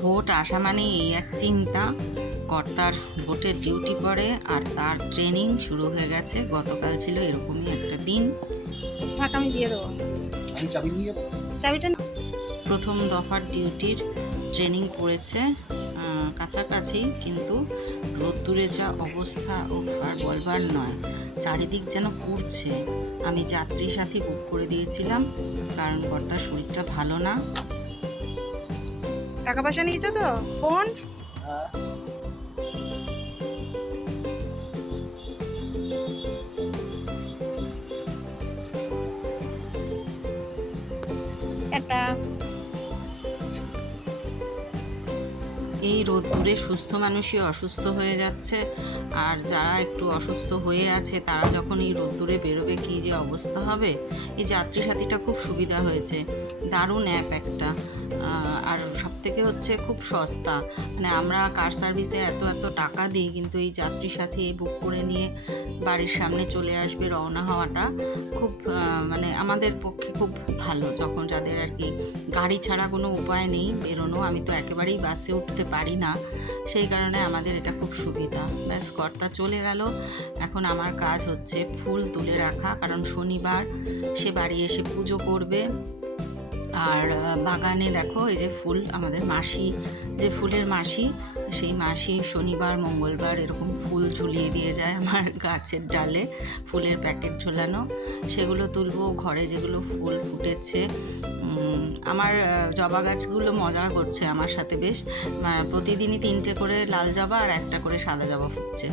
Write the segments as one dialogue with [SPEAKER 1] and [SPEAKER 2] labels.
[SPEAKER 1] Vote আসা মানে এই এক চিন্তা। কর্তার ভোটের ডিউটি পড়ে আর তার ট্রেনিং শুরু হয়ে গেছে। গতকাল ছিল এরকমই একটা দিন।
[SPEAKER 2] থাক আমি দিয়ে দেবো।
[SPEAKER 3] চাবি নিয়ে
[SPEAKER 2] চাবিটা
[SPEAKER 1] প্রথম দফার ডিউটির ট্রেনিং পড়েছে কাছাকাছি কিন্তু রোদ্দুরে যা অবস্থা ও আর বলবার নয় চারিদিক যেন পুড়ছে। আমি যাত্রী সাথী বুক করে দিয়েছিলাম কারণ কর্তার শরীরটা ভালো না।
[SPEAKER 2] টাকা পয়সা নিয়েছো তো? ফোন?
[SPEAKER 1] এই রোদ্দুরে সুস্থ মানুষই অসুস্থ হয়ে যাচ্ছে। আর যারা একটু অসুস্থ হয়ে আছে, তারা যখন এই রোদ্দুরে বেরোবে, কী যে অবস্থা হবে? এই যাত্রী সাথীটা খুব সুবিধা হয়েছে। দারুণ অ্যাপ একটা। আর সব থেকে হচ্ছে খুব সস্তা। মানে আমরা কার সার্ভিসে এত এত টাকা দিই, কিন্তু এই যাত্রী সাথী বুক করে নিয়ে বাড়ির সামনে চলে আসবে রওনা হওয়াটা খুব মানে আমাদের পক্ষে খুব ভালো। যখন যাদের আর কি গাড়ি ছাড়া কোনো উপায় নেই বেরোনো, আমি তো একেবারেই বাসে উঠতে পারি না। সেই কারণে আমাদের এটা খুব সুবিধা। ব্যাস, কর্তা চলে গেল। এখন আমার কাজ হচ্ছে ফুল তুলে রাখা, কারণ শনিবার সে বাড়ি এসে পুজো করবে। আর বাগানে দেখো, এই যে ফুল, আমাদের মাসি, যে ফুলের মাসি, সেই মাসি শনিবার, মঙ্গলবার এরকম ফুল ঝুলিয়ে দিয়ে যায় আমার গাছের ডালে, ফুলের প্যাকেট ঝোলানো। সেগুলো তুলবো, ঘরে যেগুলো ফুল ফুটেছে। আমার জবা গাছগুলো মজা করছে আমার সাথে বেশ। প্রতিদিনই তিনটে করে লাল জবা আর একটা করে সাদা জবা ফুটছে।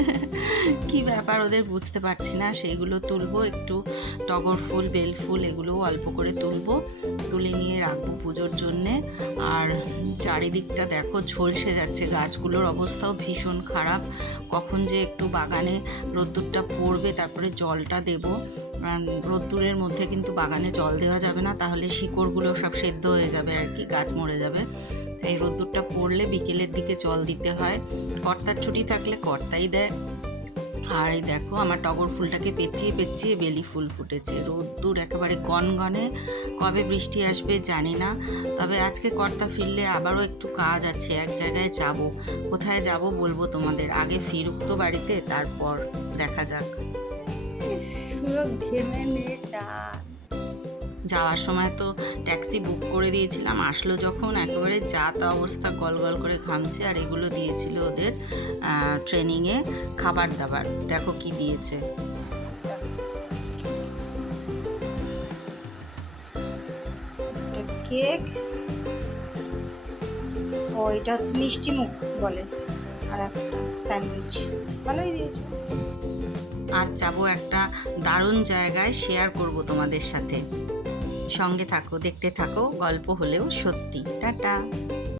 [SPEAKER 1] কি ব্যাপার ওদের বুঝতে পারছি না। সেইগুলো তুলবো, একটু টগর ফুল, বেল ফুল এগুলোও অল্প করে তুলবো। তুলে নিয়ে রাখব পুজোর জন্যে। আর চারিদিকটা দেখো ঝলসে যাচ্ছে, গাছগুলোর অবস্থাও ভীষণ খারাপ। কখন যে একটু বাগানে রোদ্দুরটা পড়বে, তারপরে জলটা দেবো। রোদ্দুরের মধ্যে কিন্তু বাগানে জল দেওয়া যাবে না, তাহলে শিকড়গুলো সব সেদ্ধ হয়ে যাবে আর কি, গাছ মরে যাবে। এই রোদ্দুরটা পড়লে বিকেলের দিকে জল দিতে হয়। কর্তার ছুটি থাকলে কর্তাই দেয়। আর এই দেখো, আমার টগর ফুলটাকে পেঁচিয়ে পেঁচিয়ে বেলি ফুল ফুটেছে। রোদ্দুর একেবারে গনগনে। কবে বৃষ্টি আসবে জানি না। তবে আজকে কর্তা ফিরলে আবারও একটু কাজ আছে, এক জায়গায় যাব। কোথায় যাব বলব তোমাদের? আগে ফিরুক তো বাড়িতে, তারপর দেখা যাক।
[SPEAKER 2] ঘেমে নিয়ে যা
[SPEAKER 1] যাওয়ার সময় তো ট্যাক্সি বুক করে দিয়েছিলাম। আসলো যখন একেবারে যা তা অবস্থা গল গল করে ঘামছে আর এগুলো দিয়েছিল ওদের ট্রেনিংয়ে খাবার দাবার দেখো কি দিয়েছে।
[SPEAKER 2] কেক। ও, এটা হচ্ছে মিষ্টি মুখ বলে। আর একটা স্যান্ডউইচ। ভালোই দিয়েছে।
[SPEAKER 1] একটা দারুণ জায়গায় শেয়ার করব তোমাদের সাথে। সঙ্গে থাকো দেখতে থাকো গল্প হলেও সত্যি। টাটা।